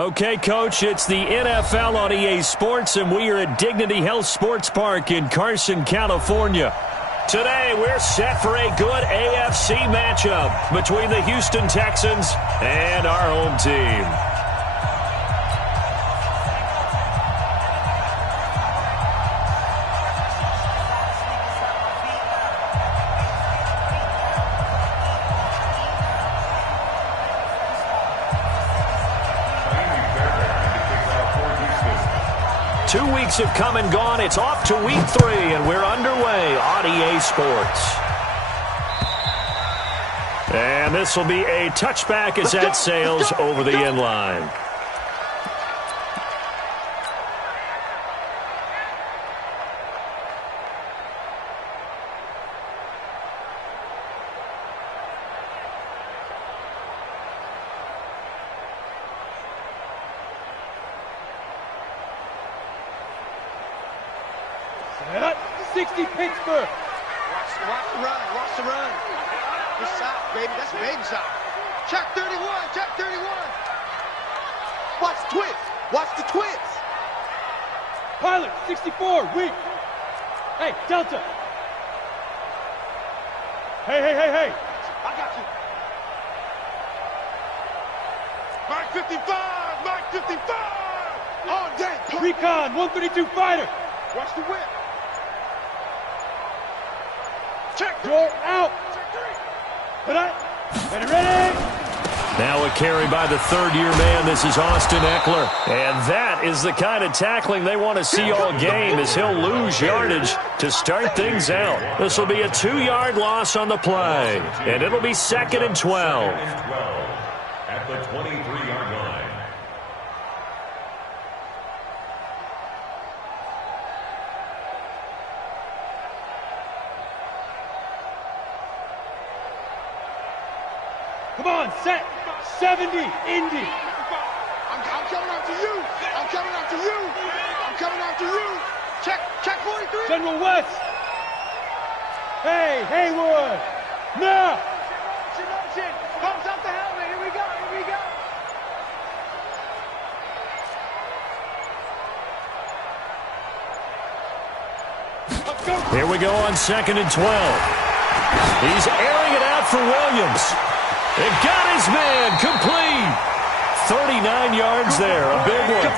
Okay, Coach, it's the NFL on EA Sports, and we are at Dignity Health Sports Park in Carson, California. Today, we're set for a good AFC matchup between the Houston Texans and our home team. Two weeks have come and gone. It's off to week 3, and we're underway on EA Sports. And this will be a touchback as that sails over the end line. Set up, 60 Pittsburgh. Watch the run, watch the run. Good shot, baby, that's a baby shot. Check 31, check 31. Watch the twist, watch the twist. Pilot, 64, weak. Hey, Delta. Hey. I got you. Mark 55, Mark 55. All day. Recon, 132 fighter. Watch the whip. Check. You're out. Ready. Now a carry by the third-year man. This is Austin Eckler. And that is the kind of tackling they want to see all game, as he'll lose yardage to start things out. This will be a 2-yard loss on the play, and it'll be 2nd and 12. At the 23-yard line. Come on, set. 70, Indy. I'm coming after you. I'm coming after you. I'm coming after you. Check 43. General West. Hey, Haywood. Now. Comes out the helmet. Here we go. Here we go on 2nd and 12. He's airing it out for Williams. It got his man complete. 39 yards there, a big one.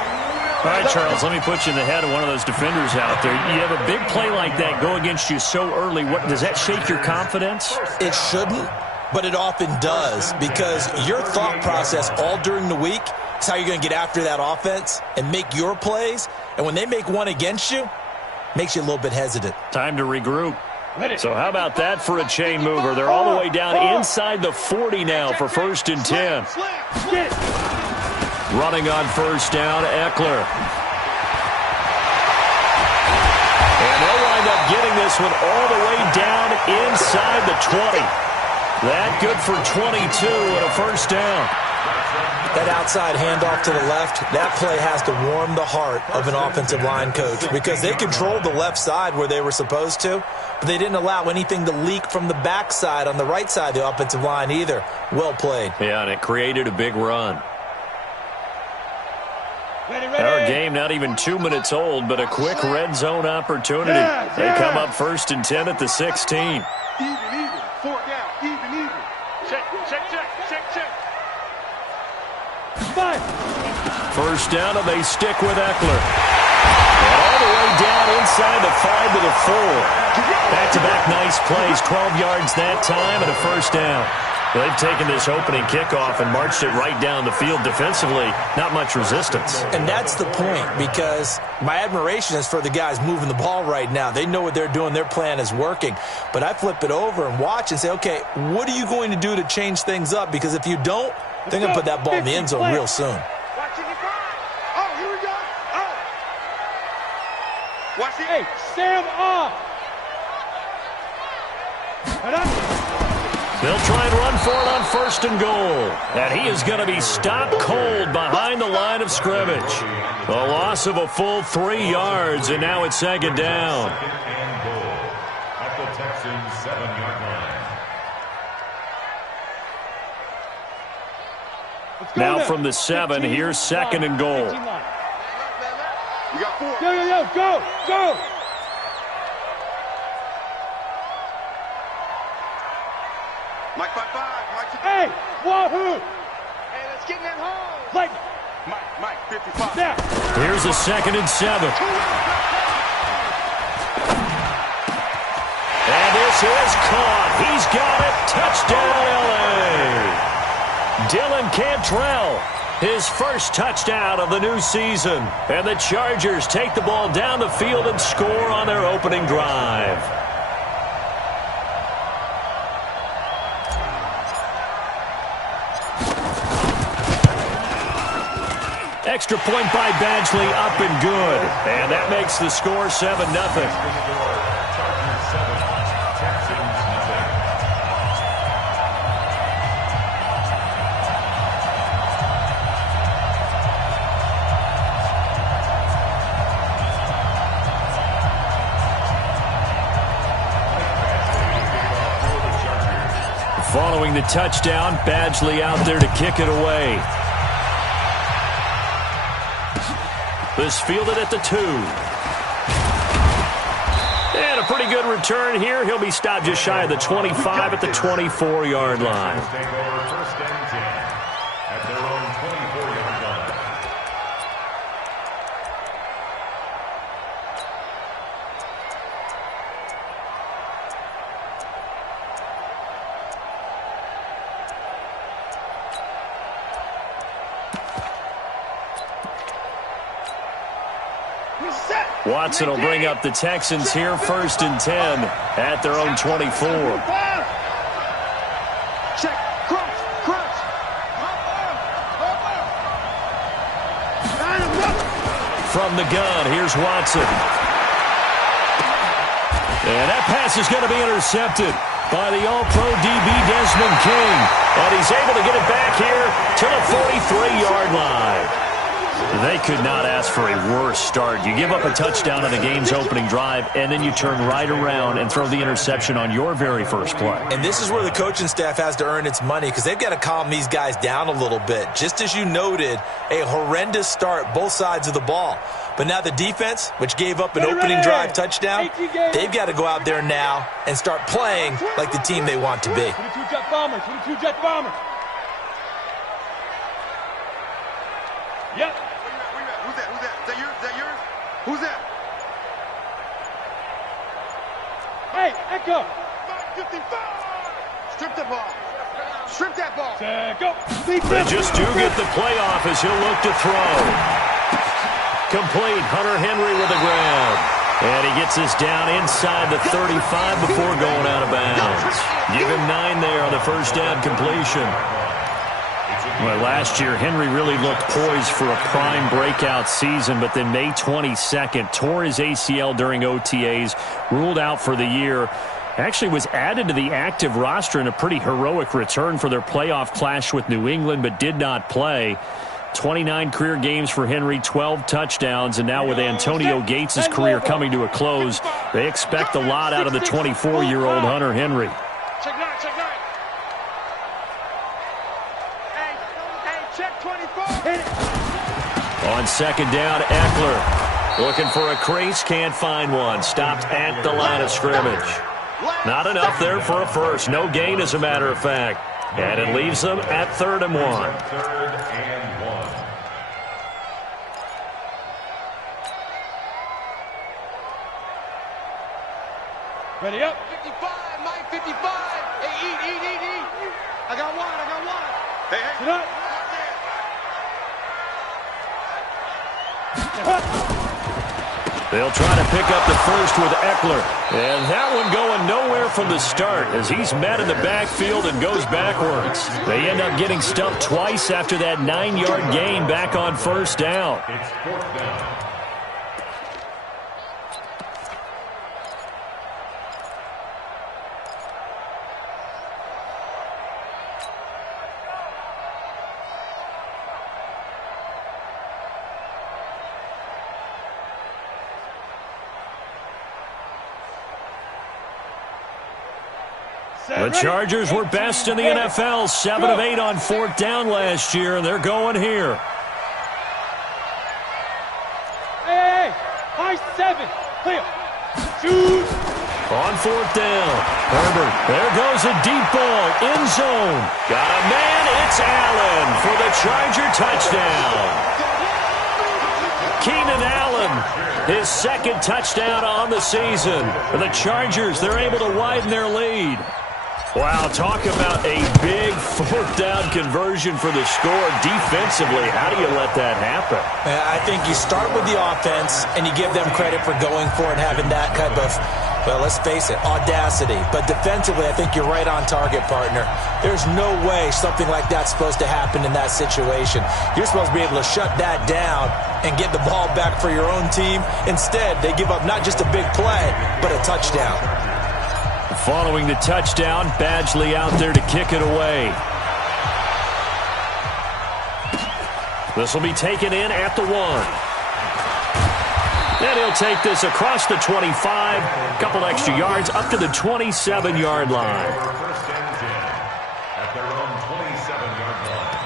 All right, Charles, let me put you in the head of one of those defenders out there. You have a big play like that go against you so early. Does that shake your confidence? It shouldn't, but it often does, because your thought process all during the week is how you're going to get after that offense and make your plays. And when they make one against you, makes you a little bit hesitant. Time to regroup. So how about that for a chain mover? They're all the way down inside the 40 now for 1st and 10. Running on 1st down, Eckler. And they'll wind up getting this one all the way down inside the 20. That good for 22 and a 1st down. That outside handoff to the left, that play has to warm the heart of an offensive line coach, because they controlled the left side where they were supposed to, but they didn't allow anything to leak from the backside on the right side of the offensive line either. Well played. Yeah, and it created a big run. Ready. Our game not even 2 minutes old, but a quick red zone opportunity. They come up 1st and 10 at the 16. Even. 4 down. Even. Check. 5. 1st down, and they stick with Eckler. And all the way down inside the 5 to the 4. Back-to-back nice plays, 12 yards that time, and a 1st down. They've taken this opening kickoff and marched it right down the field defensively. Not much resistance. And that's the point, because my admiration is for the guys moving the ball right now. They know what they're doing. Their plan is working. But I flip it over and watch and say, okay, what are you going to do to change things up? Because if you don't, they're going to put that ball in the end zone real soon. Watching it fire. Oh, here we go. Oh. Watch it. Hey, Sam off. They'll try and run for it on 1st and goal. And he is going to be stopped cold behind the line of scrimmage. A loss of a full 3 yards, and now it's 2nd down. 2nd and goal at the Texans' 7-yard line. Now from the 7, here's 2nd and goal. We got 4. Go! Mike 5-5. Hey, wahoo! Hey, let's get in that hole. Like, Mike 55. now. Here's a 2nd and 7. And this is caught. He's got it. Touchdown, L.A. Dylan Cantrell, his first touchdown of the new season. And the Chargers take the ball down the field and score on their opening drive. Extra point by Badgley, up and good. And that makes the score 7-0. Following the touchdown, Badgley out there to kick it away. This fielded at the 2. And a pretty good return here. He'll be stopped just shy of the 25 at the 24-yard line. First and 10 at their own 24-yard line. Watson will bring up the Texans here, 1st and 10 at their own 24. Check. Crunch. From the gun, here's Watson. And that pass is going to be intercepted by the All-Pro DB Desmond King. And he's able to get it back here to the 43-yard line. They could not ask for a worse start. You give up a touchdown on the game's opening drive, and then you turn right around and throw the interception on your very first play. And this is where the coaching staff has to earn its money because they've got to calm these guys down a little bit. Just as you noted, a horrendous start, both sides of the ball. But now the defense, which gave up an opening drive touchdown, they've got to go out there now and start playing like the team they want to be. 22 jet bombers. Yep. Who's that? Is that yours? Who's that? Hey, Echo. 55. Strip that ball. Go. They just do get the playoff as he'll look to throw. Complete. Hunter Henry with the grab. And he gets this down inside the 35 before going out of bounds. Give him 9 there on the first down completion. Well, last year, Henry really looked poised for a prime breakout season, but then May 22nd, tore his ACL during OTAs, ruled out for the year. Actually was added to the active roster in a pretty heroic return for their playoff clash with New England, but did not play. 29 career games for Henry, 12 touchdowns, and now with Antonio Gates' career coming to a close, they expect a lot out of the 24-year-old Hunter Henry. Check 9. Hey, check 24. On 2nd down, Eckler looking for a crease, can't find one. Stopped at the line of scrimmage. Not enough there for a first. No gain, as a matter of fact. And it leaves them at 3rd and 1. 3rd and 1. Ready up. 55, Mike 55. Hey, eat. I got one. Hey. Sit up. They'll try to pick up the first with Eckler. And that one going nowhere from the start as he's met in the backfield and goes backwards. They end up getting stumped twice after that 9-yard gain back on 1st down. It's 4th down. The Chargers were best in the NFL, 7 of 8 on 4th down last year, and they're going here. Hey, high 7. Clear. Shoot. On 4th down, Herbert, there goes a deep ball, end zone. Got a man, it's Allen for the Charger touchdown. Keenan Allen, his second touchdown on the season. For the Chargers, they're able to widen their lead. Wow, talk about a big 4th down conversion for the score. Defensively, how do you let that happen? I think you start with the offense, and you give them credit for going for it, having that type of, well, let's face it, audacity. But defensively, I think you're right on target, partner. There's no way something like that's supposed to happen in that situation. You're supposed to be able to shut that down and get the ball back for your own team. Instead, they give up not just a big play, but a touchdown. Following the touchdown, Badgley out there to kick it away. This will be taken in at the 1. And he'll take this across the 25, a couple extra yards up to the 27-yard line. First and 10 at their own 27-yard line.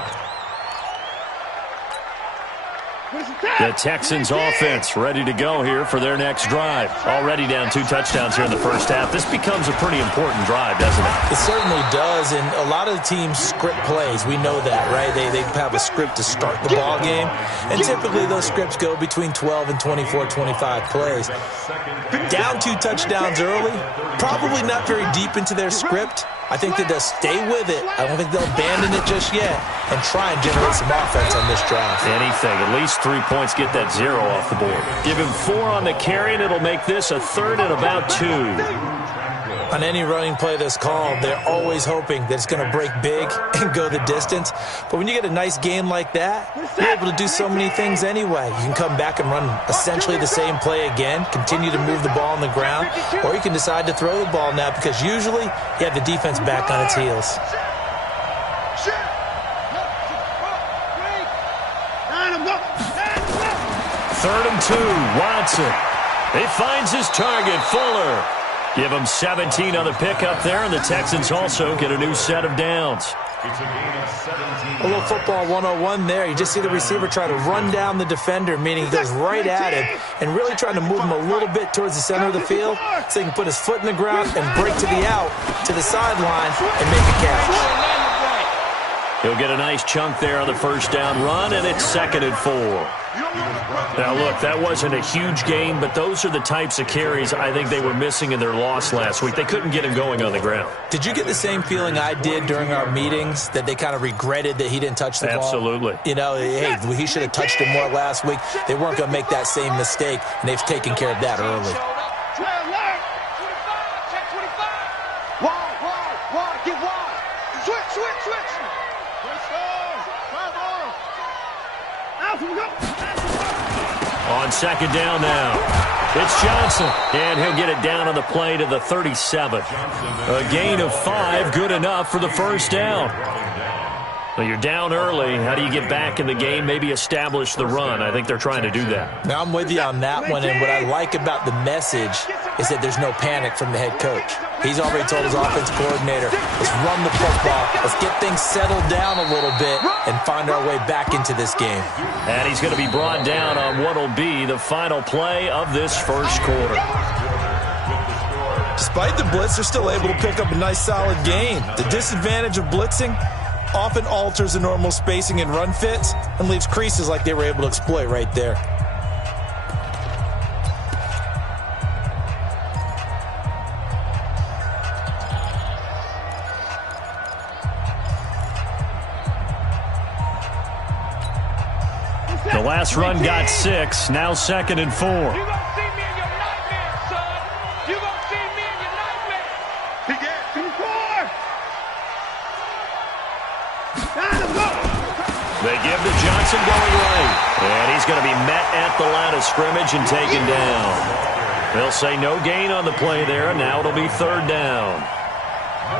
The Texans offense ready to go here for their next drive. Already down 2 touchdowns here in the first half. This becomes a pretty important drive, doesn't it? It certainly does, and a lot of the teams script plays. We know that, right? They have a script to start the ball game, and typically those scripts go between 12 and 24, 25 plays. Down 2 touchdowns early, probably not very deep into their script. I think that they'll stay with it. I don't think they'll abandon it just yet and try and generate some offense on this drive. Anything. At least 3 points, get that 0 off the board. Give him 4 on the carry, and it'll make this a 3rd and about 2. On any running play that's called, they're always hoping that it's going to break big and go the distance. But when you get a nice game like that, you're able to do so many things anyway. You can come back and run essentially the same play again, continue to move the ball on the ground, or you can decide to throw the ball now because usually you have the defense back on its heels. 3rd and 2, Watson. He finds his target, Fuller. Give him 17 on the pickup there, and the Texans also get a new set of downs. It's a gain of 17. A little football 101 there. You just see the receiver try to run down the defender, meaning he goes right at him and really trying to move him a little bit towards the center of the field so he can put his foot in the ground and break to the out, to the sideline, and make a catch. He'll get a nice chunk there on the first down run, and it's 2nd and 4. Now, look, that wasn't a huge gain, but those are the types of carries I think they were missing in their loss last week. They couldn't get him going on the ground. Did you get the same feeling I did during our meetings, that they kind of regretted that he didn't touch the ball? Absolutely. You know, hey, he should have touched it more last week. They weren't going to make that same mistake, and they've taken care of that early. Wide, get wide. Switch. On 2nd down now, it's Johnson, and he'll get it down on the play to the 37. A gain of 5, good enough for the first down. Well, you're down early. How do you get back in the game, maybe establish the run? I think they're trying to do that. Now, I'm with you on that one, and what I like about the message is that there's no panic from the head coach. He's already told his offense coordinator, let's run the football, let's get things settled down a little bit and find our way back into this game. And he's going to be brought down on what will be the final play of this first quarter. Despite the blitz, they're still able to pick up a nice solid gain. The disadvantage of blitzing often alters the normal spacing and run fits and leaves creases like they were able to exploit right there. The last run got 6, now 2nd and 4. You gonna see me in your nightmare, son. You gonna see me in your nightmare. He got 2-4. They give to Johnson going right. And he's going to be met at the line of scrimmage and taken down. They'll say no gain on the play there, and now it'll be 3rd down.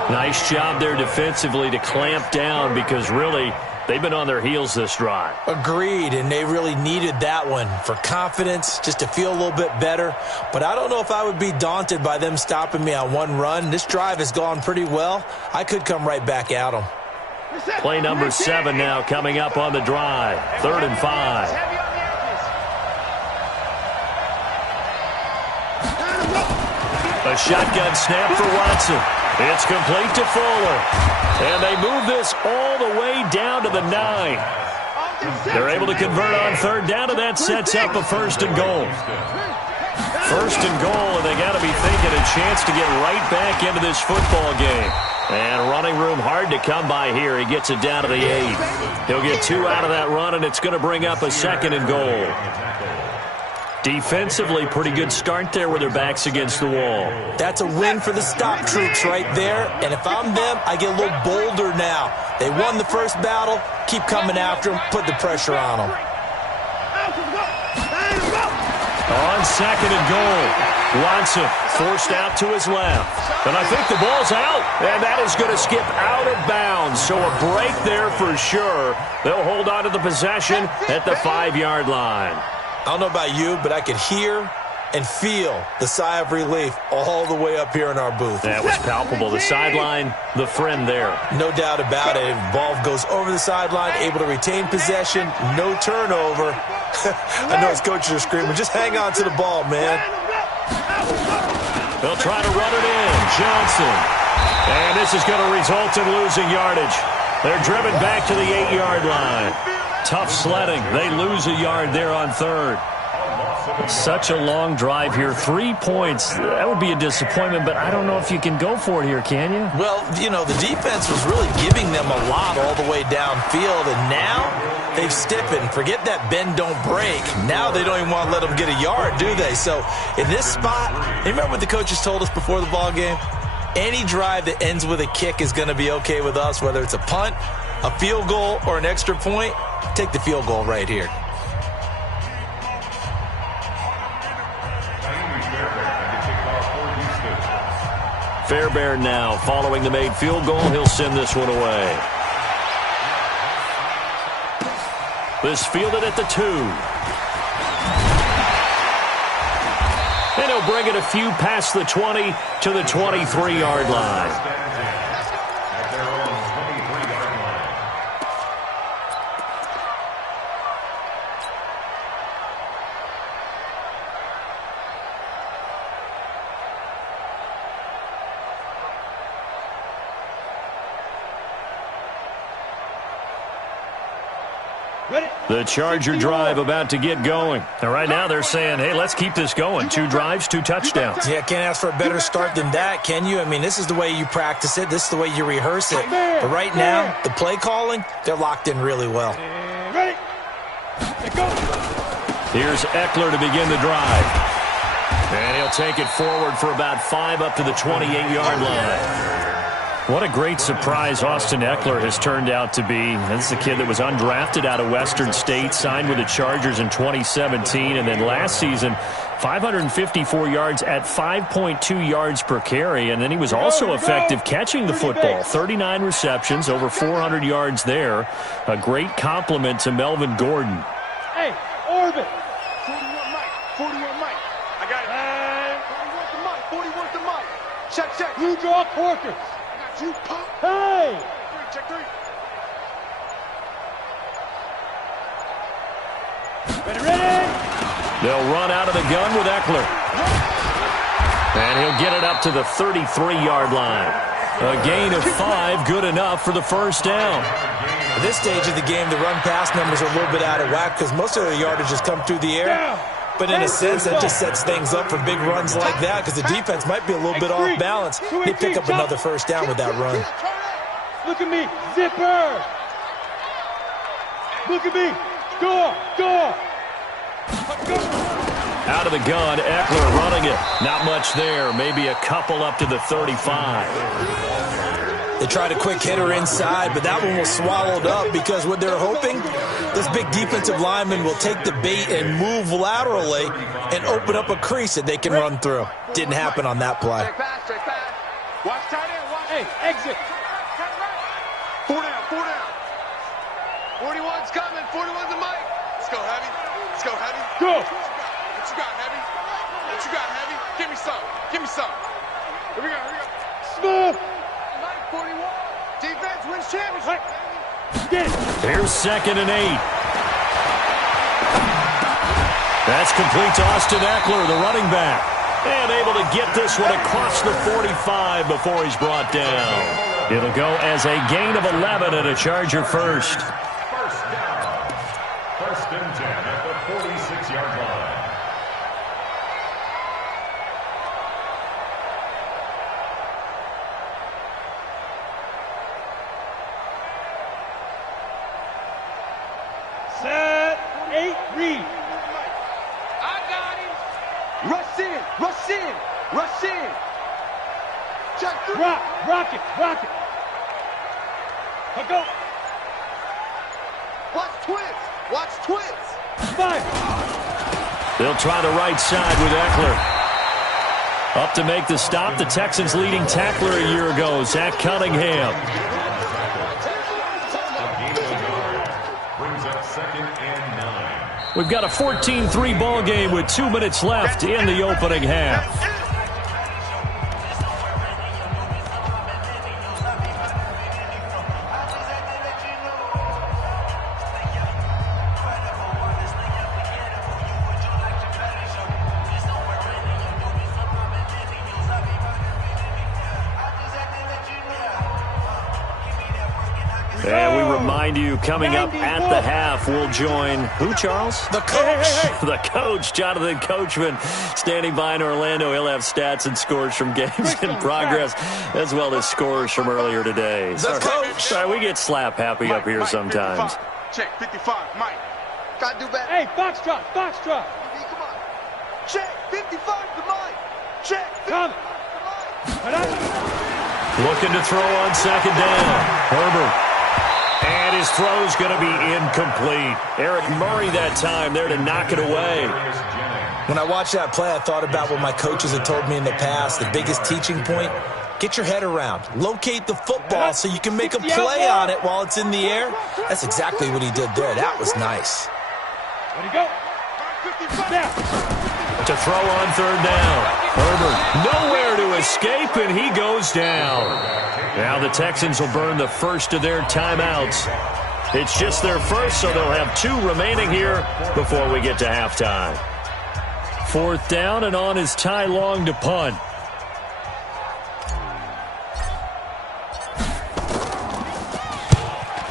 Nice job there defensively to clamp down because really They've been on their heels this drive. Agreed, and they really needed that one for confidence, just to feel a little bit better. But I don't know if I would be daunted by them stopping me on one run. This drive has gone pretty well. I could come right back at them. Play number 7 now coming up on the drive. 3rd and 5. A shotgun snap for Watson. It's complete to Fuller. And they move this all the way down to the 9. They're able to convert on 3rd down, and that sets up a 1st and goal. 1st and goal, and they got to be thinking a chance to get right back into this football game. And running room hard to come by here. He gets it down to the 8. He'll get 2 out of that run, and it's going to bring up a 2nd and goal. Defensively, pretty good start there with their backs against the wall. That's a win for the stop troops right there. And if I'm them, I get a little bolder now. They won the first battle. Keep coming after them. Put the pressure on them. On 2nd and goal, Watson forced out to his left. And I think the ball's out. And that is going to skip out of bounds. So a break there for sure. They'll hold on to the possession at the 5-yard line. I don't know about you, but I could hear and feel the sigh of relief all the way up here in our booth. That was palpable. The sideline, the friend there. No doubt about it. Ball goes over the sideline, able to retain possession, no turnover. I know his coaches are screaming, just hang on to the ball, man. They'll try to run it in. Johnson. And this is going to result in losing yardage. They're driven back to the 8-yard line. Tough sledding. They lose a yard there on 3rd. Such a long drive here. 3 points. That would be a disappointment, but I don't know if you can go for it here, can you? Well, you know, the defense was really giving them a lot all the way downfield, and now they've stiffened. Forget that bend, don't break. Now they don't even want to let them get a yard, do they? So in this spot, you remember what the coaches told us before the ball game? Any drive that ends with a kick is going to be okay with us, whether it's a punt, a field goal, or an extra point. Take the field goal right here. Fairbairn now following the made field goal. He'll send this one away. This fielded at the 2. And he'll bring it a few past the 20 to the 23-yard line. The Charger drive about to get going. And right now they're saying, hey, let's keep this going. 2 drives, 2 touchdowns. Yeah, can't ask for a better start than that, can you? I mean, this is the way you practice it. This is the way you rehearse it. But right now, the play calling, they're locked in really well. Ready? Go. Here's Eckler to begin the drive. And he'll take it forward for about 5 up to the 28-yard line. What a great surprise Austin Eckler has turned out to be. This is a kid that was undrafted out of Western State, signed with the Chargers in 2017, and then last season, 554 yards at 5.2 yards per carry, and then he was also effective catching the football. 39 receptions, over 400 yards there. A great compliment to Melvin Gordon. Hey, orbit. 41 Mike. 41 Mike. I got it. 41 to Mike. 41 to Mike. Check. You draw Corkers. You pop. Hey! Check 3. Ready? They'll run out of the gun with Eckler. And he'll get it up to the 33-yard line. A gain of 5, good enough for the first down. At this stage of the game, the run-pass numbers are a little bit out of whack because most of their yardage has come through the air. But in a sense, that just sets things up for big runs like that because the defense might be a little bit off balance. They pick up another first down with that run. Look at me. Zipper. Look at me. Door. Out of the gun, Eckler running it. Not much there. Maybe a couple up to the 35. They tried a quick hitter inside, but that one was swallowed up because what they're hoping, this big defensive lineman will take the bait and move laterally and open up a crease that they can run through. Didn't happen on that play. Check pass. Watch tight end. Watch. Hey, exit. 4 down. 41's coming. 41's the mic. Let's go, Heavy. Let's go, Heavy. Go. What you got, Heavy? What you got, Heavy? Give me some. Give me some. Here we go. Here we go. Smooth. Mike 41. Defense wins championship. Get it. Here's 2nd and 8. That's complete to Austin Eckler, the running back. And able to get this one across the 45 before he's brought down. It'll go as a gain of 11 and a Charger first. First down. 1st and 10 at the 46-yard line. Set. 8. Read. I got him. Rush in. Rush in. Rush in. Check 3. Rock. Rock it. Rock it. Go. Watch twins. Watch twins. 5. They'll try the right side with Eckler. Up to make the stop, the Texans' leading tackler a year ago, Zach Cunningham. Brings up 2nd and 9. We've got a 14-3 ball game with 2 minutes left in the opening half. And we remind you, coming up at the half, we'll join who, Charles? The coach. The coach, Jonathan Coachman, standing by in Orlando. He'll have stats and scores from games in progress, as well as scores from earlier today. The coach. Sorry, we get slap happy up here sometimes. 55. Check 55. Mike. Gotta do better. Hey, Foxtrot. Foxtrot. Come on. Check 55 to Mike. Check 55 Come. to Mike. Looking to throw on 2nd down. Herbert. And his throw's going to be incomplete. Eric Murray that time there to knock it away. When I watched that play, I thought about what my coaches had told me in the past. The biggest teaching point, get your head around. Locate the football so you can make a play on it while it's in the air. That's exactly what he did there. That was nice. Ready, go. Snap. To throw on 3rd down. Herbert nowhere to escape, and he goes down. Now the Texans will burn the first of their timeouts. It's just their first, so they'll have 2 remaining here before we get to halftime. 4th down, and on is Ty Long to punt.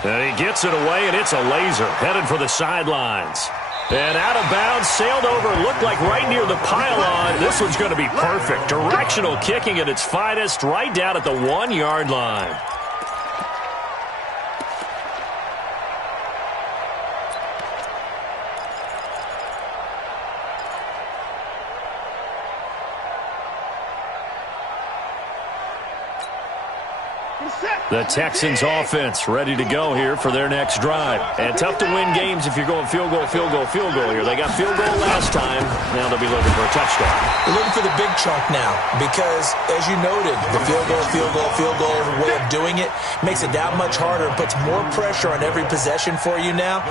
And he gets it away, and it's a laser headed for the sidelines. And out of bounds, sailed over, looked like right near the pylon. This one's going to be perfect. Directional kicking at its finest, right down at the 1-yard line. The Texans offense ready to go here for their next drive. And tough to win games if you're going field goal, field goal, field goal here. They got field goal last time. Now they'll be looking for a touchdown. They're looking for the big chunk now because, as you noted, the field goal way of doing it makes it that much harder and puts more pressure on every possession for you now.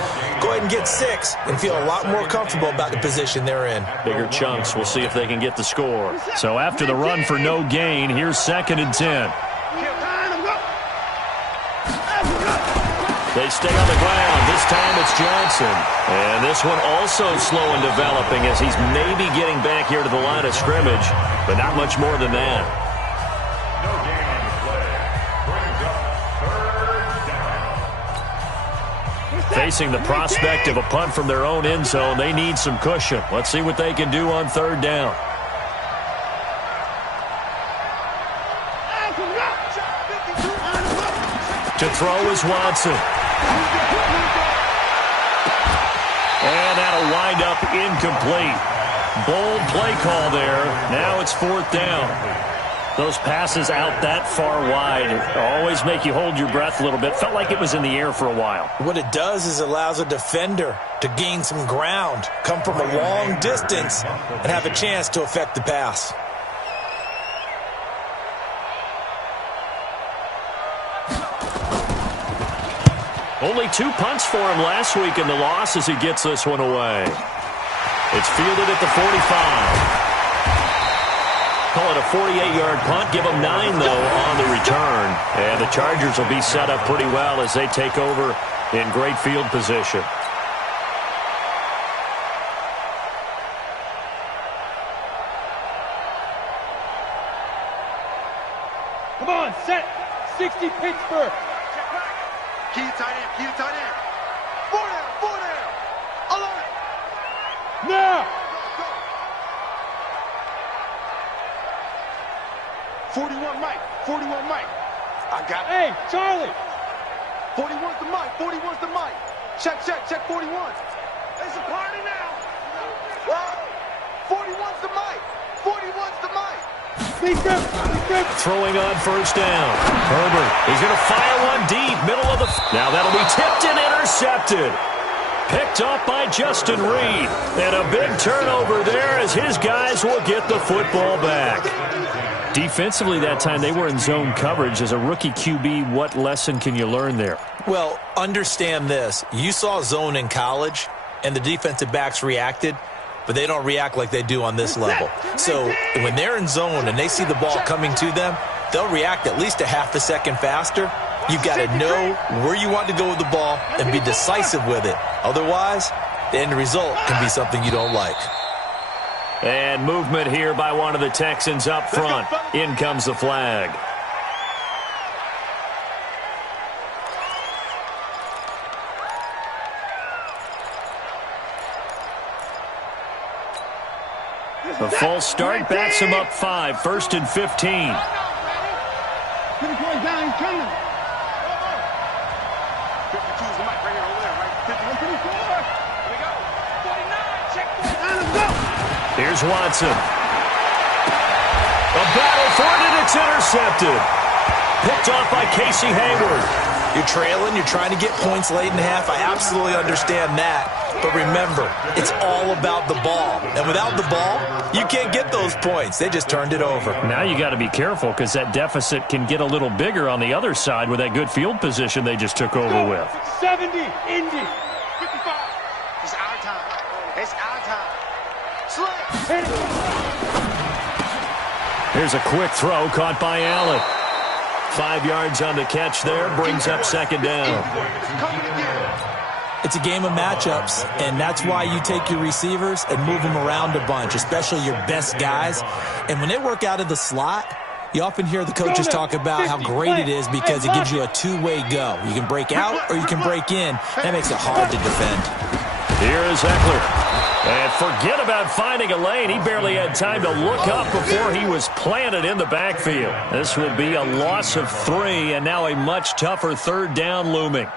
Go ahead and get 6 and feel a lot more comfortable about the position they're in. Bigger chunks. We'll see if they can get the score. So after the run for no gain, here's 2nd and 10. They stay on the ground. This time it's Johnson. And this one also slow in developing as he's maybe getting back here to the line of scrimmage, but not much more than that. No gain on the play. Brings up 3rd down. Facing the prospect of a punt from their own end zone, they need some cushion. Let's see what they can do on 3rd down. To throw is Watson. And that'll wind up incomplete. Bold play call there. Now it's 4th down. Those passes out that far wide always make you hold your breath a little bit. Felt like it was in the air for a while. What it does is allows a defender to gain some ground, come from a long distance, and have a chance to affect the pass. Only 2 punts for him last week in the loss as he gets this one away. It's fielded at the 45. Call it a 48-yard punt. Give them 9, though, on the return. And the Chargers will be set up pretty well as they take over in great field position. Come on, set. 60 Pittsburgh. Key tight end, key tight end. 4 down. Alert. Now. 41 Mike. I got it. Hey, Charlie. 41's the Mike. Check 41. It's a party now. Whoa. 41's the Mike. Big grip. Throwing on first down. Herbert, he's going to fire one deep, middle of the... Now that'll be tipped and intercepted. Picked up by Justin Reed. And a big turnover there as his guys will get the football back. Defensively that time, they were in zone coverage. As a rookie QB, what lesson can you learn there? Well, understand this. You saw zone in college, and the defensive backs reacted, but they don't react like they do on this level. So when they're in zone and they see the ball coming to them, they'll react at least a half a second faster. You've got to know where you want to go with the ball and be decisive with it. Otherwise, the end result can be something you don't like. And movement here by one of the Texans up front. In comes the flag. A false start backs him up 5, 1st and 15. Here's Watson. A battle for it, and it's intercepted. Picked off by Casey Hayward. You're trailing, you're trying to get points late in the half. I absolutely understand that. But remember, it's all about the ball. And without the ball, you can't get those points. They just turned it over. Now you got to be careful because that deficit can get a little bigger on the other side with that good field position they just took over with. 70, Indy. 55. It's our time. Slip. Here's a quick throw caught by Allen. 5 yards on the catch there, brings up 2nd down. It's a game of matchups, and that's why you take your receivers and move them around a bunch, especially your best guys. And when they work out of the slot, you often hear the coaches talk about how great it is because it gives you a two-way go. You can break out or you can break in. That makes it hard to defend. Here is Eckler. And forget about finding a lane. He barely had time to look up before he was planted in the backfield. This will be a loss of 3, and now a much tougher 3rd down looming.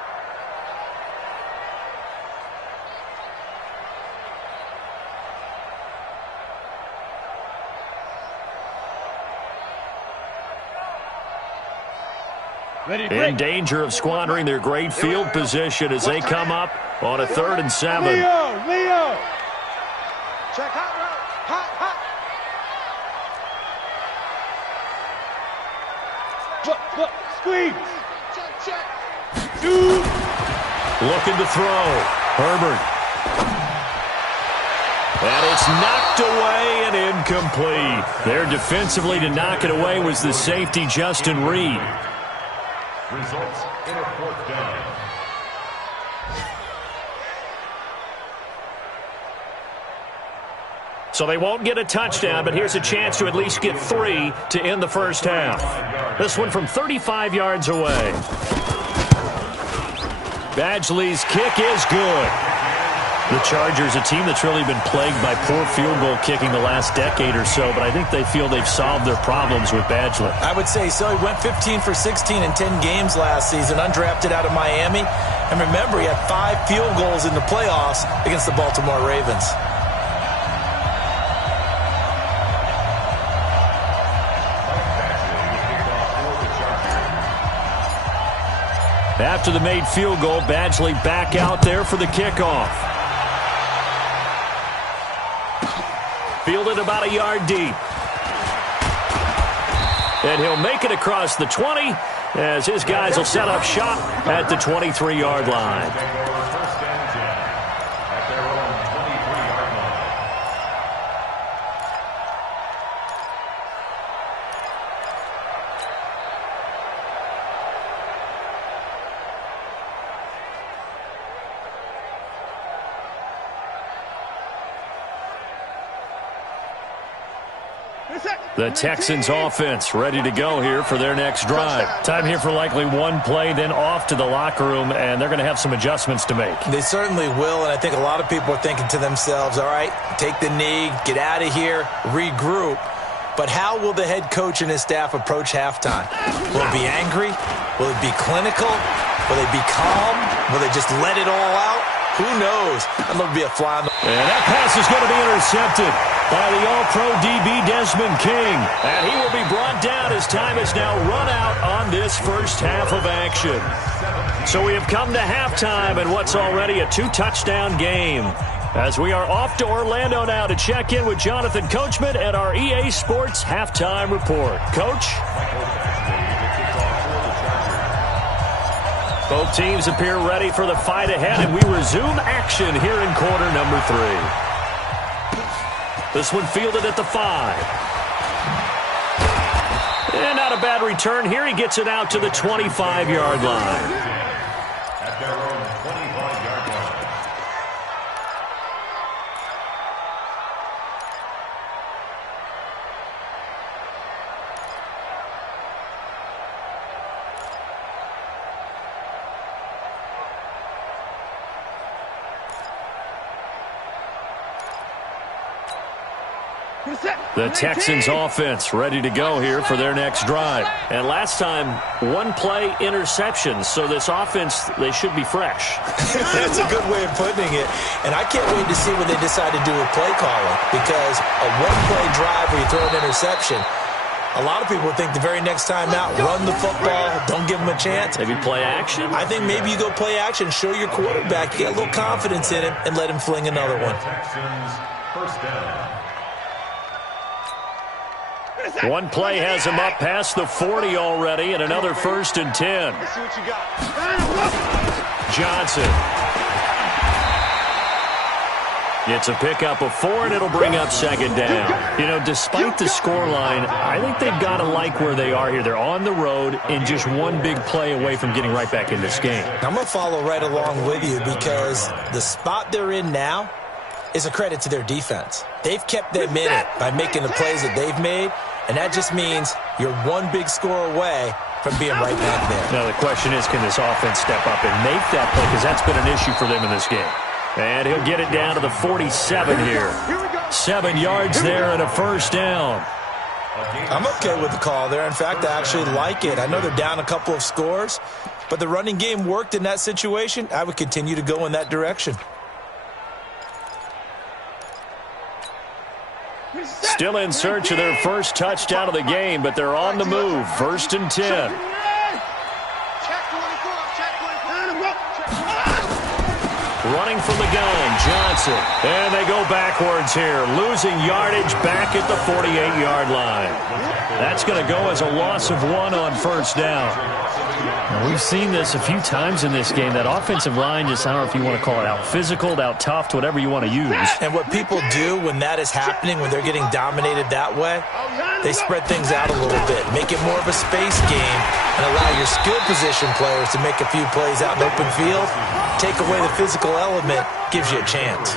In danger of squandering their great field position as they come up on a 3rd and 7. Leo. Check hot route. Hot. Squeeze. Check. Looking to throw. Herbert. And it's knocked away and incomplete. There defensively to knock it away was the safety, Justin Reed. Results in a 4th down. So they won't get a touchdown, but here's a chance to at least get 3 to end the first half. This one from 35 yards away. Badgley's kick is good. The Chargers, a team that's really been plagued by poor field goal kicking the last decade or so, but I think they feel they've solved their problems with Badgley. I would say so. He went 15 for 16 in 10 games last season, undrafted out of Miami. And remember, he had 5 field goals in the playoffs against the Baltimore Ravens. After the made field goal, Badgley back out there for the kickoff. Fielded about a yard deep. And he'll make it across the 20 as his guys will set up shop at the 23-yard line. First and 10 at their own 23-yard line. The Texans offense ready to go here for their next drive. Time here for likely one play, then off to the locker room, and they're going to have some adjustments to make. They certainly will, and I think a lot of people are thinking to themselves, all right, take the knee, get out of here, regroup. But how will the head coach and his staff approach halftime? Will it be angry? Will it be clinical? Will they be calm? Will they just let it all out? Who knows? I'd love to be a fly on the... And that pass is going to be intercepted by the All-Pro DB Desmond King. And he will be brought down as time has now run out on this first half of action. So we have come to halftime in what's already a two-touchdown game. As we are off to Orlando now to check in with Jonathan Coachman at our EA Sports Halftime Report. Coach? Both teams appear ready for the fight ahead, and we resume action here in quarter number 3. This one fielded at the 5. And not a bad return here. He gets it out to the 25-yard line. At their own 25-yard line. The Texans offense ready to go here for their next drive. And last time, one play interception. So this offense, they should be fresh. That's a good way of putting it. And I can't wait to see what they decide to do with play calling. Because a one-play drive where you throw an interception, a lot of people think the very next time out, run the football, don't give them a chance. Maybe play action? I think maybe you go play action, show your quarterback, get a little confidence in him, and let him fling another one. Texans first down. One play has him up past the 40 already, and another 1st and 10. Let's see what you got. Johnson. It's a pickup of 4, and it'll bring up 2nd down. You know, despite the scoreline, I think they've got to like where they are here. They're on the road and just one big play away from getting right back in this game. I'm going to follow right along with you because the spot they're in now is a credit to their defense. They've kept them in it by making the plays that they've made, and that just means you're one big score away from being right back there. Now, the question is, can this offense step up and make that play? Because that's been an issue for them in this game. And he'll get it down to the 47 here. 7 yards there and a 1st down. I'm okay with the call there. In fact, I actually like it. I know they're down a couple of scores, but the running game worked in that situation. I would continue to go in that direction. Still in search of their first touchdown of the game, but they're on the move. 1st and 10. Running from the gun, Johnson. And they go backwards here, losing yardage back at the 48-yard line. That's going to go as a loss of 1 on 1st down. Now, we've seen this a few times in this game. That offensive line just, I don't know if you want to call it out physical, out tough, whatever you want to use. And what people do when that is happening, when they're getting dominated that way, they spread things out a little bit, make it more of a space game, and allow your skill position players to make a few plays out in open field. Take away the physical element, gives you a chance.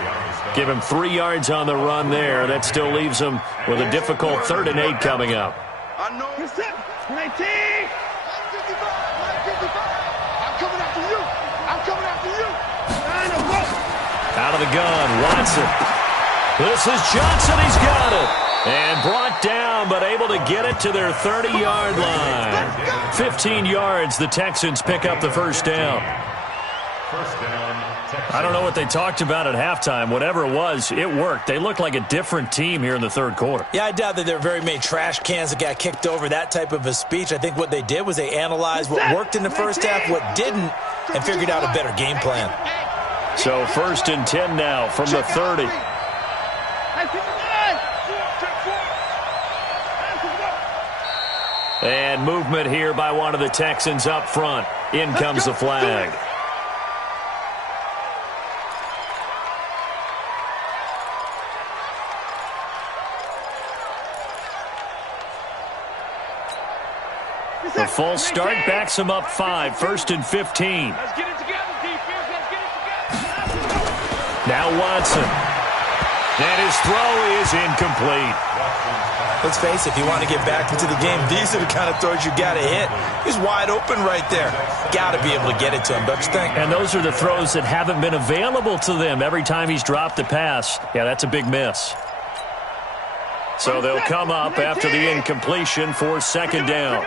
Give him 3 yards on the run there. That still leaves him with a difficult 3rd and 8 coming up. I know. 19. I'm coming after you. I'm coming after you. Out of the gun, Watson. This is Johnson. He's got it. And brought down, but able to get it to their 30-yard line. 15 yards, the Texans pick up the 1st down. First down, Texans. I don't know what they talked about at halftime. Whatever it was, it worked. They look like a different team here in the 3rd quarter. Yeah, I doubt that there are very many trash cans that got kicked over, that type of a speech. I think what they did was they analyzed what worked in the first half, what didn't, and figured out a better game plan. So 1st and 10 now from the 30. And And movement here by one of the Texans up front. In comes the flag. The false start backs him up 5, 1st and 15. Let's get it together, defense. Let's get it together. Now Watson. And his throw is incomplete. Let's face it, if you want to get back into the game, these are the kind of throws you got to hit. He's wide open right there. Got to be able to get it to him, don't you think? And those are the throws that haven't been available to them every time he's dropped a pass. Yeah, that's a big miss. So they'll come up after the incompletion for 2nd down.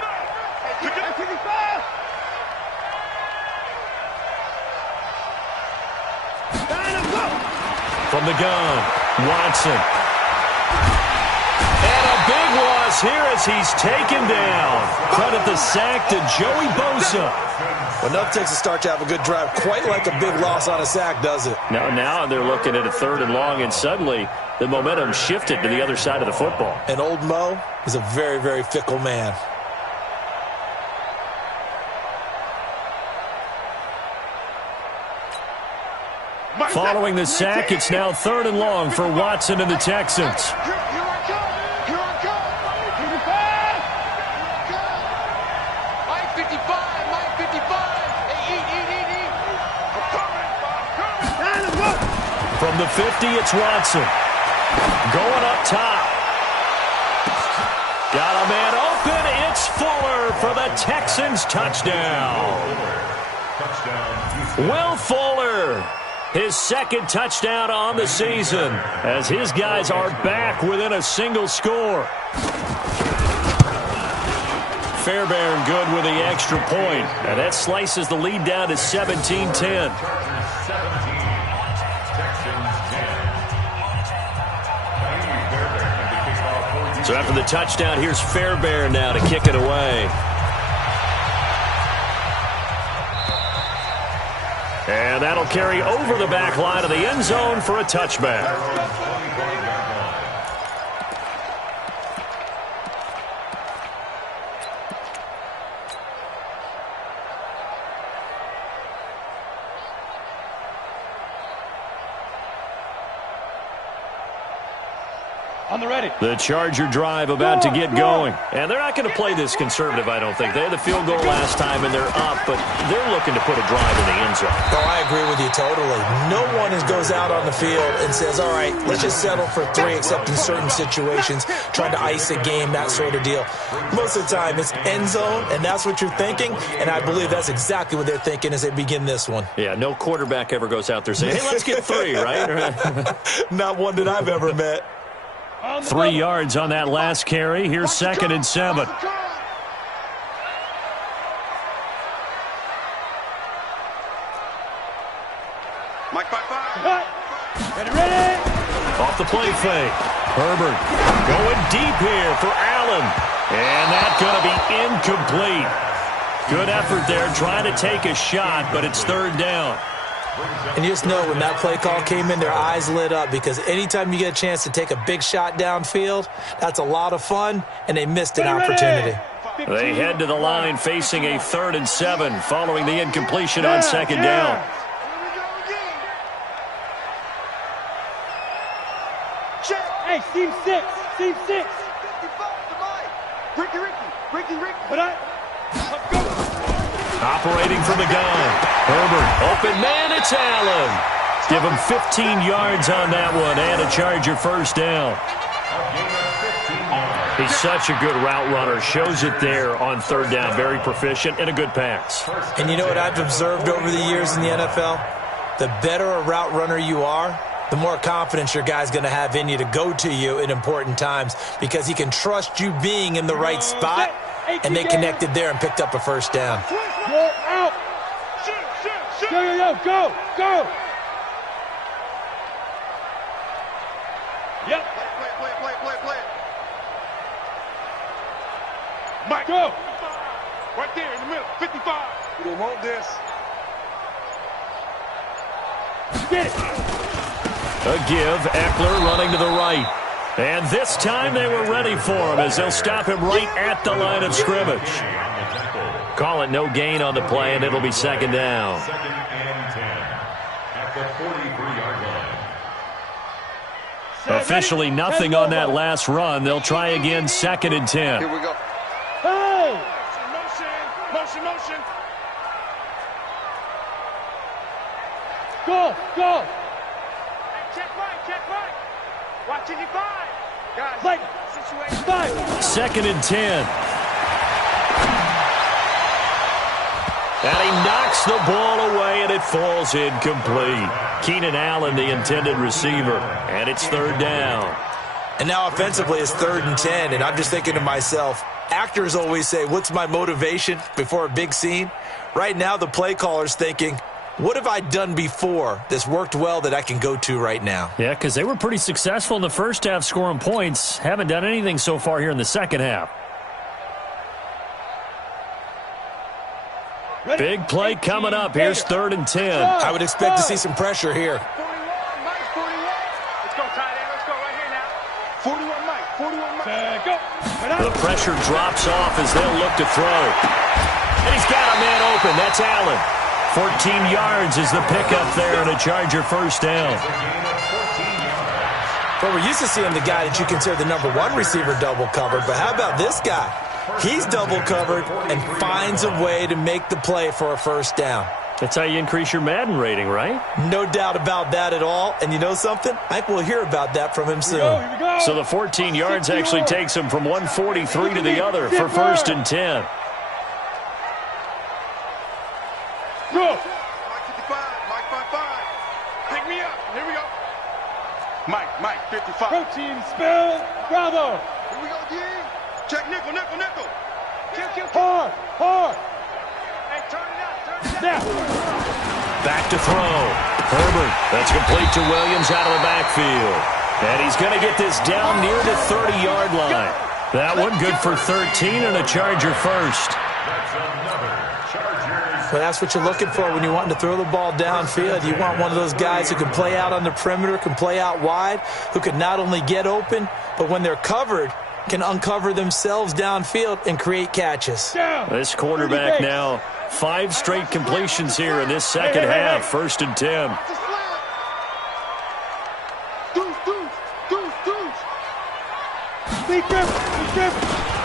From the gun, Watson. And a big loss here as he's taken down. Credit the sack to Joey Bosa. Well, nothing takes a start to have a good drive quite like a big loss on a sack, does it? Now they're looking at a 3rd and long, and suddenly the momentum shifted to the other side of the football. And old Mo is a very, very fickle man. Following the sack, it's now 3rd and long for Watson and the Texans. Here I come. Here I come. Mike 55. Mike 55. Hey, eat. I'm coming. From the 50, it's Watson. Going up top. Got a man open. It's Fuller for the Texans touchdown. Will Fuller. His 2nd touchdown on the season as his guys are back within a single score. Fairbairn good with the extra point. And that slices the lead down to 17-10. So after the touchdown, here's Fairbairn now to kick it away. And that'll carry over the back line of the end zone for a touchback. On the ready. The Charger drive about to get going. And they're not going to play this conservative, I don't think. They had the field goal last time, and they're up, but they're looking to put a drive in the end zone. Oh, I agree with you totally. No one goes out on the field and says, all right, let's just settle for 3, except in certain situations, trying to ice a game, that sort of deal. Most of the time, it's end zone, and that's what you're thinking, and I believe that's exactly what they're thinking as they begin this one. Yeah, no quarterback ever goes out there saying, hey, let's get 3, right? Not one that I've ever met. 3 yards on that last carry. Here's 2nd and 7. Mike 55. Ready. Off the play fake. Herbert going deep here for Allen. And that's going to be incomplete. Good effort there trying to take a shot, but it's 3rd down. And you just know when that play call came in, their eyes lit up because anytime you get a chance to take a big shot downfield, that's a lot of fun, and they missed an opportunity. They head to the line facing a 3rd and 7 following the incompletion on 2nd down. Hey, Steve 6. Steve 6. Ricky. But let's go. Operating from the gun. Herbert, open man, it's Allen. Give him 15 yards on that one and a Charger 1st down. He's such a good route runner. Shows it there on 3rd down. Very proficient and a good pass. And you know what I've observed over the years in the NFL? The better a route runner you are, the more confidence your guy's going to have in you to go to you in important times because he can trust you being in the right spot, and they connected there and picked up a 1st down. You're out. Go. Yep. Play. Mike, go. Right there in the middle, 55. You don't want this. Get it. A give, Eckler running to the right. And this time they were ready for him as they'll stop him right at the line of scrimmage. Call it no gain on the play, and it'll be second down. Second and 10 at the 43-yard line. Officially nothing on that last run. They'll try again, second and 10. Here we go. Hey! Motion. Go! Hey, check right. Watch it, 5. Guys, Like, situation. 5. Second and 10. And he knocks the ball away, and it falls incomplete. Keenan Allen, the intended receiver, and it's third down. And now offensively it's third and 10, and I'm just thinking to myself, actors always say, what's my motivation before a big scene? Right now the play caller's thinking, what have I done before that's worked well that I can go to right now? Yeah, because they were pretty successful in the first half scoring points. Haven't done anything so far here in the second half. Big play coming up. Here's third and 10. I would expect to see some pressure here. 41, Mike, 41. Let's go, tight end. Let's go right here now. 41, Mike. 41, Mike. Go! The pressure drops off as they'll look to throw. And he's got a man open. That's Allen. 14 yards is the pickup there, and a Charger first down. Well, we're used to seeing the guy that you consider the number one receiver double covered, but how about this guy? He's double covered and finds a way to make the play for a first down. That's how you increase your Madden rating, right? No doubt about that at all. And you know something? I think we'll hear about that from him soon. Here we go. So the 14 yards actually takes him from 143 to the other for first and 10. Go! Mike 55. Mike 55. Pick me up. Here we go. Mike 55. Protein spill. Bravo. Here we go, D. Check nickel. Kill. Hard. Hey, turn it up. Now. Back to throw. Herbert. That's complete to Williams out of the backfield. And he's going to get this down near the 30-yard line. That one good for 13 and a Charger first. That's another Chargers. Well, that's what you're looking for when you're wanting to throw the ball downfield. You want one of those guys who can play out on the perimeter, can play out wide, who can not only get open, but when they're covered, can uncover themselves downfield and create catches. This quarterback now 5 straight completions here in this second half. First and 10.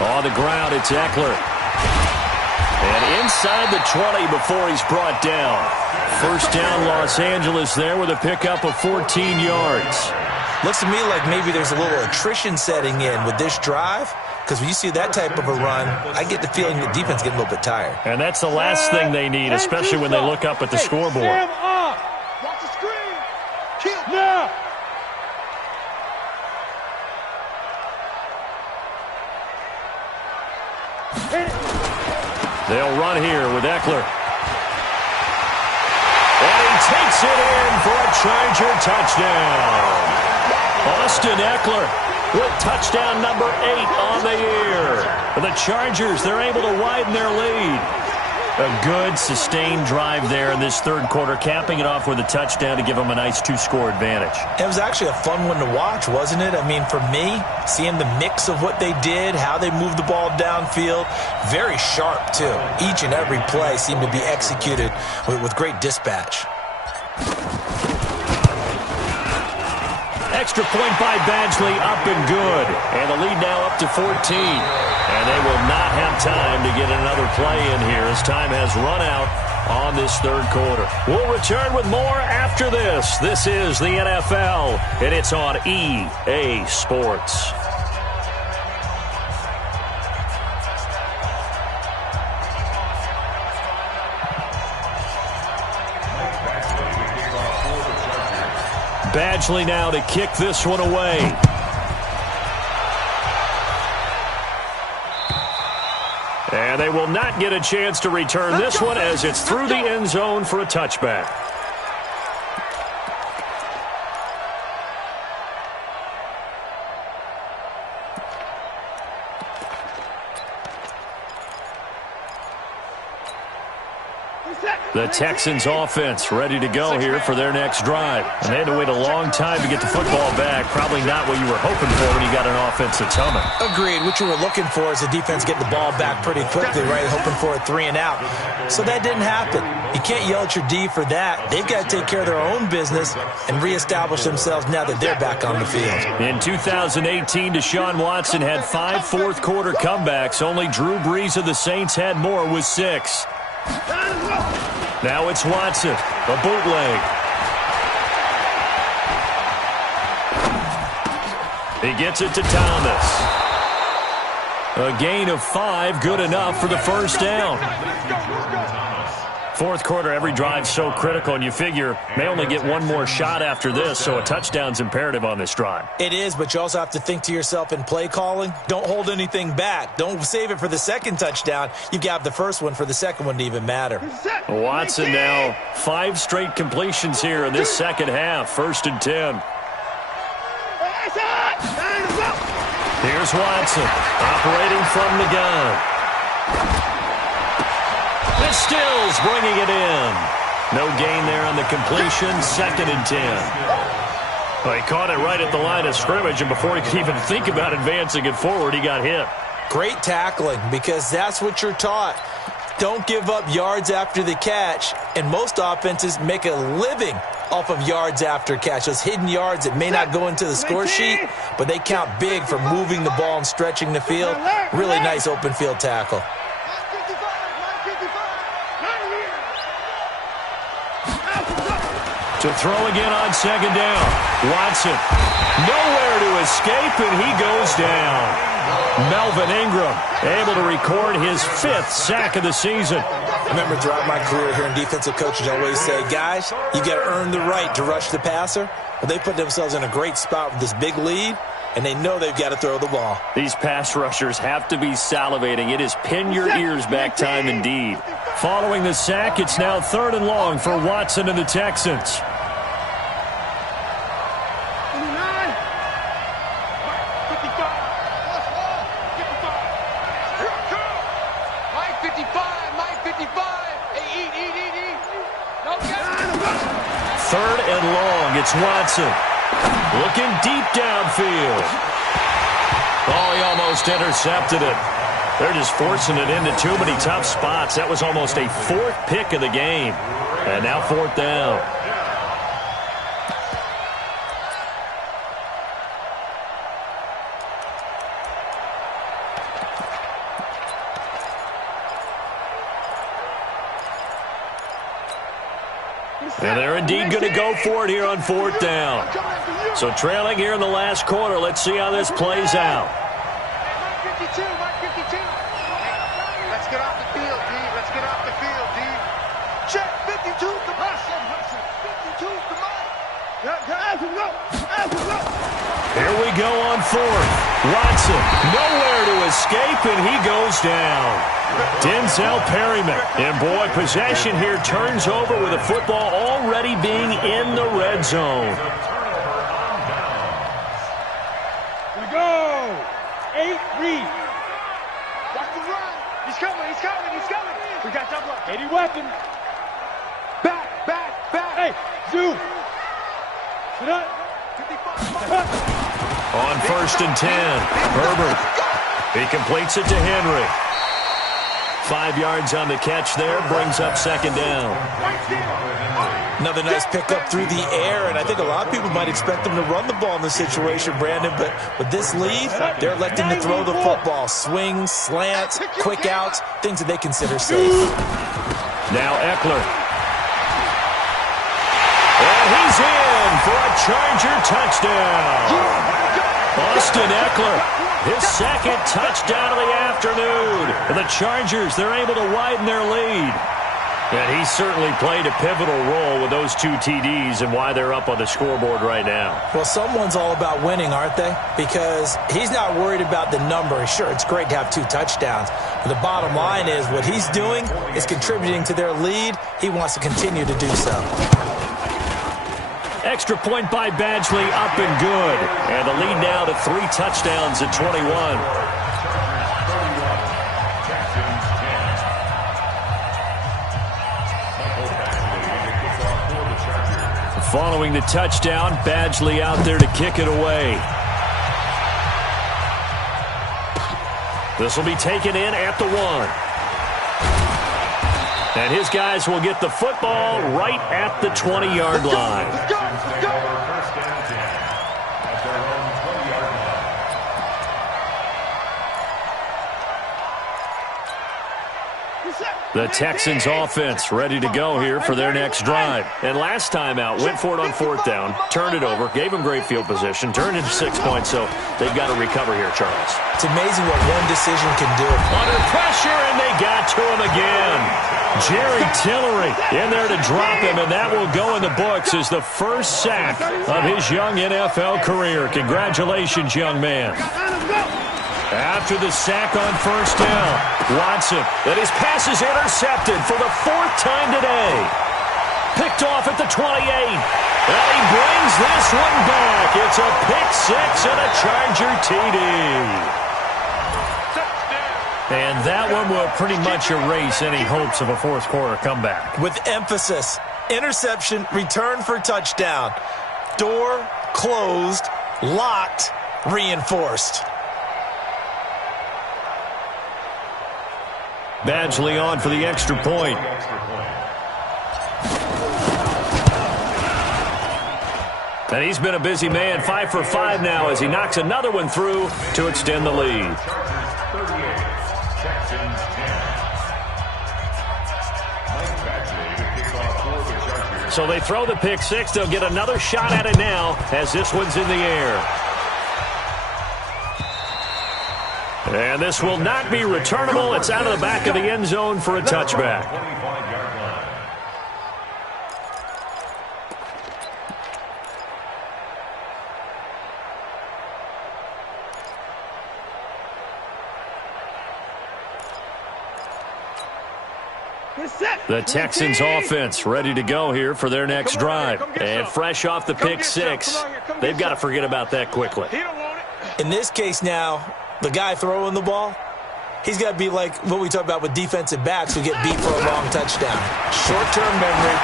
On the ground, it's Eckler. And inside the 20 before he's brought down. First down, Los Angeles there with a pickup of 14 yards. Looks to me like maybe there's a little attrition setting in with this drive, because when you see that type of a run, I get the feeling the defense getting a little bit tired. And that's the last thing they need, especially when they look up at the scoreboard. Stand up. Watch the screen. Kill. Now. They'll run here with Eckler. And he takes it in for a Charger touchdown. Austin Eckler with touchdown number 8 on the year. For the Chargers, they're able to widen their lead. A good, sustained drive there in this third quarter, capping it off with a touchdown to give them a nice 2-score advantage. It was actually a fun one to watch, wasn't it? I mean, for me, seeing the mix of what they did, how they moved the ball downfield, very sharp, too. Each and every play seemed to be executed with great dispatch. Extra point by Badgley, up and good. And the lead now up to 14. And they will not have time to get another play in here as time has run out on this third quarter. We'll return with more after this. This is the NFL, and it's on EA Sports. Badgley now to kick this one away. And they will not get a chance to return this one as it's through the end zone for a touchback. The Texans offense ready to go here for their next drive. And they had to wait a long time to get the football back. Probably not what you were hoping for when you got an offense that's humming. Agreed. What you were looking for is the defense getting the ball back pretty quickly, right? Hoping for a 3 and out. So that didn't happen. You can't yell at your D for that. They've got to take care of their own business and reestablish themselves now that they're back on the field. In 2018, Deshaun Watson had 5 fourth-quarter comebacks. Only Drew Brees of the Saints had more with 6. Now it's Watson, a bootleg. He gets it to Thomas. A gain of 5, good enough for the first down. Fourth quarter, every drive's so critical, and you figure may only get one more shot after this, so a touchdown's imperative on this drive. It is, but you also have to think to yourself in play calling, don't hold anything back. Don't save it for the second touchdown. You've got the first one for the second one to even matter. Watson now 5 straight completions here in this second half, 1st and 10. Here's Watson, operating from the gun. And Stills bringing it in. No gain there on the completion, 2nd and 10. Well, he caught it right at the line of scrimmage, and before he could even think about advancing it forward, he got hit. Great tackling, because that's what you're taught. Don't give up yards after the catch, and most offenses make a living off of yards after catch. Those hidden yards that may not go into the score sheet, but they count big for moving the ball and stretching the field. Really nice open field tackle. To throw again on 2nd down. Watson, nowhere to escape, and he goes down. Melvin Ingram able to record his 5th sack of the season. I remember throughout my career hearing defensive coaches always say, guys, you got to earn the right to rush the passer. Well, they put themselves in a great spot with this big lead, and they know they've got to throw the ball. These pass rushers have to be salivating. It is pin your ears back time indeed. Following the sack, it's now 3rd and long for Watson and the Texans. Third and long, it's Watson. Looking deep downfield. Oh, he almost intercepted it. They're just forcing it into too many tough spots. That was almost a 4th pick of the game. And now 4th down. And they're indeed going to go for it here on 4th down. So trailing here in the last quarter. Let's see how this plays out. Let's get off the field, D. Let's get off the field, D. Check 52 to Mike. 52 to Mike. Here we go on 4th. Watson, nowhere to escape, and he goes down. Denzel Perryman. And boy, possession here turns over with the football already being in the red zone. Here we go. 8 read. Watch the run. He's coming. We got double up. 80 weapon. Back. Hey, zoom. Sit up. 55. On 1st and 10, Herbert. He completes it to Henry. 5 yards on the catch there, brings up 2nd down. Another nice pickup through the air, and I think a lot of people might expect them to run the ball in this situation, Brandon, but with this lead, they're electing to throw the football. Swings, slants, quick outs, things that they consider safe. Now Eckler. And he's in for a Charger touchdown. Austin Eckler, his 2nd touchdown of the afternoon. And the Chargers, they're able to widen their lead. And he certainly played a pivotal role with those 2 TDs and why they're up on the scoreboard right now. Well, someone's all about winning, aren't they? Because he's not worried about the number. Sure, it's great to have 2 touchdowns. But the bottom line is what he's doing is contributing to their lead. He wants to continue to do so. Extra point by Badgley, up and good. And the lead now to 3 touchdowns at 21. Following the touchdown, Badgley out there to kick it away. This will be taken in at the 1. And his guys will get the football right at the 20-yard line. First and 10 at their own 20-yard line. The Texans offense ready to go here for their next drive. And last time out, went for it on 4th down, turned it over, gave them great field position, turned into 6 points, so they've got to recover here, Charles. It's amazing what one decision can do. Under pressure, and they got to him again. Jerry Tillery in there to drop him, and that will go in the books as the first sack of his young NFL career. Congratulations, young man. After the sack on 1st down, Watson, and his pass is intercepted for the 4th time today. Picked off at the 28. And he brings this one back. It's a pick 6 and a Charger TD. And that one will pretty much erase any hopes of a 4th quarter comeback. With emphasis, interception, return for touchdown. Door closed, locked, reinforced. Badgley on for the extra point. And he's been a busy man, 5 for 5 now as he knocks another one through to extend the lead. So they throw the pick 6. They'll get another shot at it now as this one's in the air. And this will not be returnable. It's out of the back of the end zone for a touchback. The Texans offense ready to go here for their next drive. And fresh off the pick 6, they've got to forget about that quickly. In this case now, the guy throwing the ball, he's got to be like what we talk about with defensive backs who get beat for a long touchdown. Short-term memory,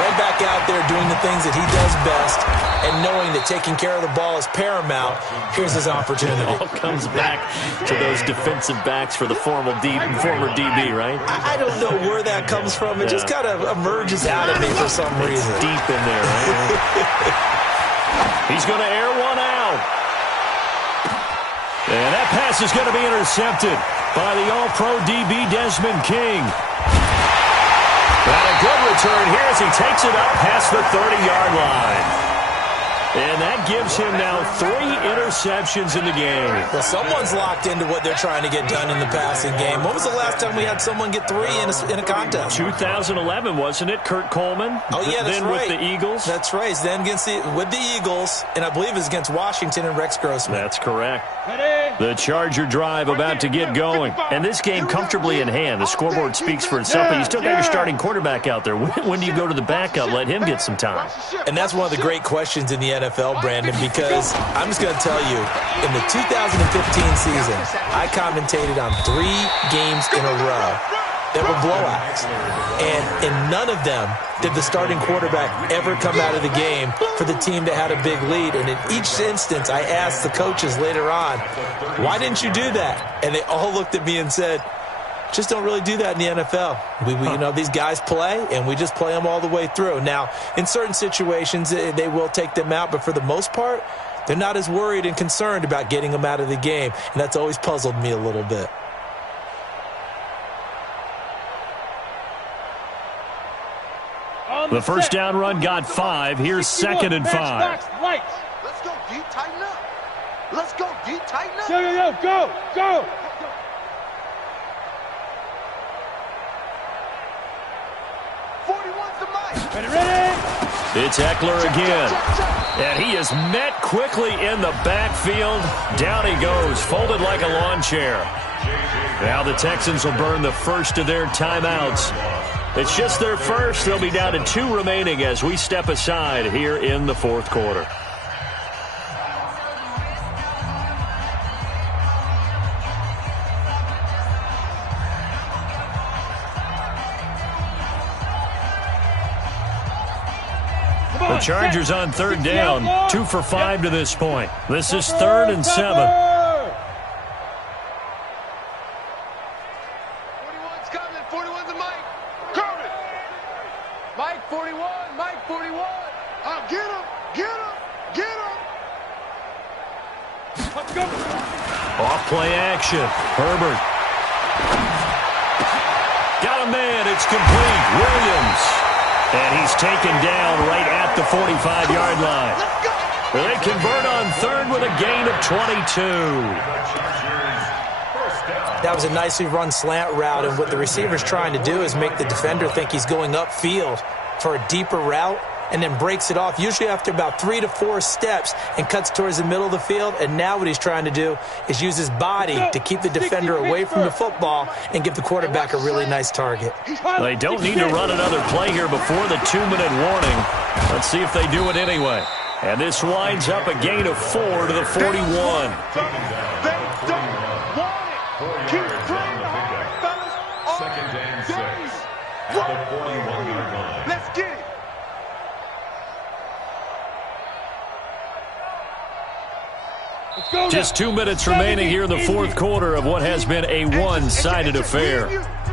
right back out there doing the things that he does best, and knowing that taking care of the ball is paramount. Here's his opportunity. It all comes back to those defensive backs for the former DB, right? I don't know where that comes from. It just kind of emerges out of me for some reason. It's deep in there, right? He's going to air one out. And that pass is going to be intercepted by the All-Pro DB Desmond King. And a good return here as he takes it up past the 30-yard line. And that gives him now 3 interceptions in the game. Well, someone's locked into what they're trying to get done in the passing game. When was the last time we had someone get 3 in a contest? 2011, wasn't it? Kurt Coleman? Oh, yeah, that's then right. With the Eagles? That's right. Then with the Eagles, and I believe it was against Washington and Rex Grossman. That's correct. The Charger drive about to get going. And this game comfortably in hand. The scoreboard speaks for itself, but you still got your starting quarterback out there. When do you go to the backup? Let him get some time. And that's one of the great questions in the NFL, Brandon, because I'm just going to tell you, in the 2015 season, I commentated on 3 games in a row that were blowouts. And in none of them did the starting quarterback ever come out of the game for the team that had a big lead. And in each instance, I asked the coaches later on, why didn't you do that? And they all looked at me and said, just don't really do that in the NFL. These guys play, and we just play them all the way through. Now, in certain situations, they will take them out, but for the most part, they're not as worried and concerned about getting them out of the game, and that's always puzzled me a little bit. The first down run got 5. Here's 2nd and 5. Let's go deep, tighten up. Let's go deep, tighten up. Go. It's Eckler again. And he is met quickly in the backfield. Down he goes, folded like a lawn chair. Now the Texans will burn the first of their timeouts. It's just their first. They'll be down to 2 remaining as we step aside here in the 4th quarter. Come The Chargers on third down, 2 for 5 to this point. This is 3rd and 7. 41's coming. 41's the Mike. Coming. Mike 41. Mike 41. Get him. Get him. Get him. Let's go. Off play action. Herbert. Got a man. It's complete. Williams. And he's taken down right at the 45-yard line. They convert on 3rd with a gain of 22. That was a nicely run slant route, and what the receiver's trying to do is make the defender think he's going upfield for a deeper route, and then breaks it off, usually after about 3 to 4 steps, and cuts towards the middle of the field. And now what he's trying to do is use his body to keep the defender away from the football and give the quarterback a really nice target. They don't need to run another play here before the 2-minute warning. Let's see if they do it anyway. And this winds up a gain of 4 to the 41. They don't want it. Keep playing hard, fellas. 2nd and 6 at the 41-yard line. Let's get it. Just 2 minutes remaining here in the 4th quarter of what has been a one-sided affair.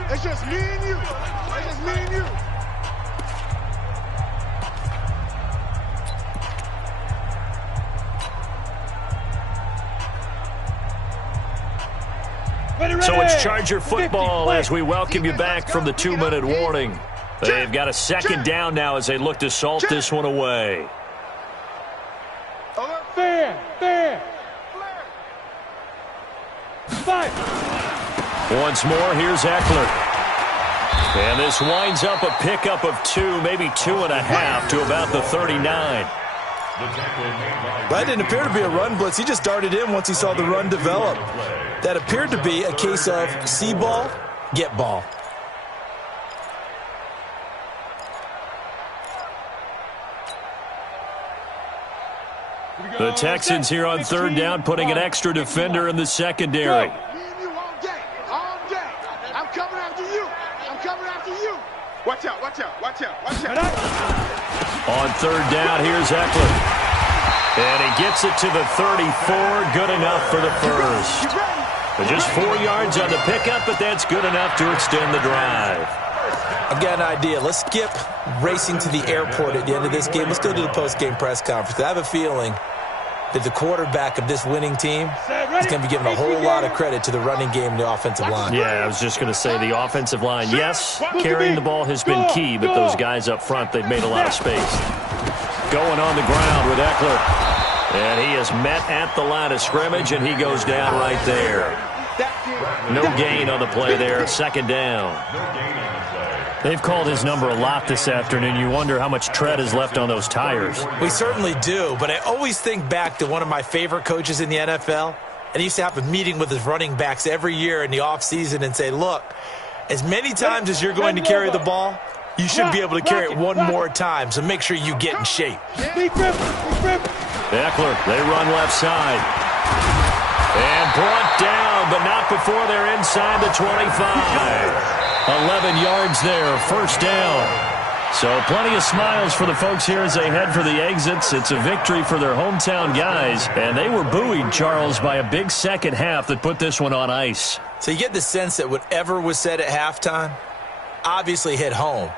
It's just me and you. It's just me and you. So it's Charger football as we welcome you back from the 2-minute warning. They've got a 2nd down now as they look to salt this one away. Fair. Once more, here's Eckler. And this winds up a pickup of 2, maybe 2.5 to about the 39. That didn't appear to be a run blitz. He just darted in once he saw the run develop. That appeared to be a case of see ball, get ball. The Texans here on 3rd down, putting an extra defender in the secondary. Me and you all day. All day. I'm coming after you. I'm coming after you. Watch out. Watch out. Watch out. Watch out. On 3rd down, here's Eckler. And he gets it to the 34. Good enough for the first. Just 4 yards on the pickup, but that's good enough to extend the drive. I've got an idea. Let's skip racing to the airport at the end of this game. Let's go to the post-game press conference. I have a feeling that the quarterback of this winning team is going to be giving a whole lot of credit to the running game and the offensive line. Yeah, I was just going to say the offensive line, yes, carrying the ball has been key, but those guys up front, they've made a lot of space. Going on the ground with Eckler. And he is met at the line of scrimmage, and he goes down right there. No gain on the play there, 2nd down. They've called his number a lot this afternoon. You wonder how much tread is left on those tires. We certainly do, but I always think back to one of my favorite coaches in the NFL, and he used to have a meeting with his running backs every year in the offseason and say, look, as many times as you're going to carry the ball, you should be able to carry it one more time, so make sure you get in shape. Eckler, they run left side. And brought down, but not before they're inside the 25. 11 yards there, 1st down. So plenty of smiles for the folks here as they head for the exits. It's a victory for their hometown guys. And they were buoyed, Charles, by a big second half that put this one on ice. So you get the sense that whatever was said at halftime obviously hit home.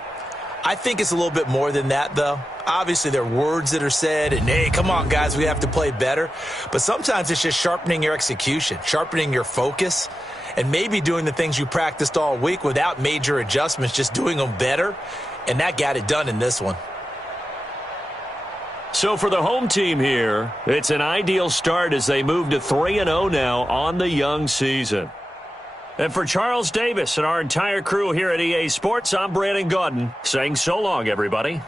I think it's a little bit more than that, though. Obviously, there are words that are said, and, hey, come on, guys, we have to play better. But sometimes it's just sharpening your execution, sharpening your focus, and maybe doing the things you practiced all week without major adjustments, just doing them better. And that got it done in this one. So for the home team here, it's an ideal start as they move to 3-0 now on the young season. And for Charles Davis and our entire crew here at EA Sports, I'm Brandon Gaudin saying so long, everybody.